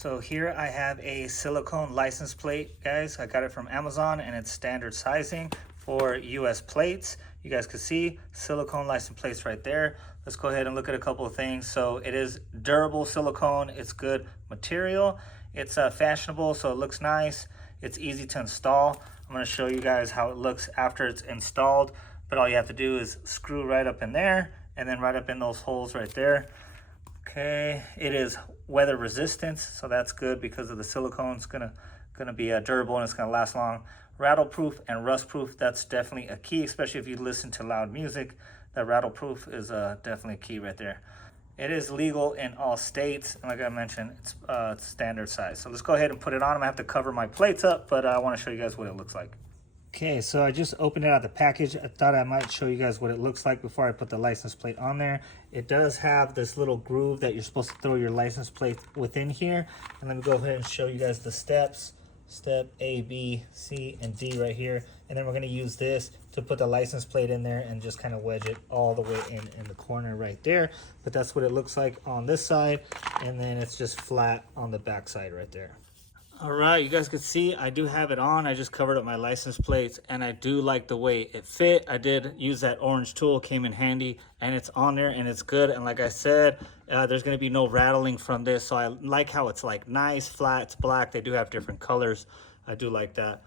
So here I have a silicone license plate, guys. I got it from Amazon and it's standard sizing for US plates. You guys can see silicone license plates right there. Let's go ahead and look at a couple of things. So it is durable silicone. It's good material. It's fashionable, so it looks nice. It's easy to install. I'm going to show you guys how it looks after it's installed. But all you have to do is screw right up in there and then right up in those holes right there. Okay, it is weather resistant, so that's good because of the silicone. It's gonna be durable and it's gonna last long. Rattle proof and rust proof, that's definitely a key, especially if you listen to loud music. That rattle proof is definitely a key right there. It is legal in all states, and like I mentioned, it's standard size. So let's go ahead and put it on. I'm gonna have to cover my plates up, but I want to show you guys what it looks like. Okay, so I just opened it out of the package. I thought I might show you guys what it looks like before I put the license plate on there. It does have this little groove that you're supposed to throw your license plate within here. And let me go ahead and show you guys the steps. Step A, B, C, and D right here. And then we're gonna use this to put the license plate in there and just kind of wedge it all the way in the corner right there. But that's what it looks like on this side. And then it's just flat on the back side right there. All right, you guys can see I do have it on. I just covered up my license plates and I do like the way it fit. I did use that orange tool, came in handy, and it's on there and it's good. And like I said, there's gonna be no rattling from this. So I like how it's like nice, flat, it's black. They do have different colors. I do like that.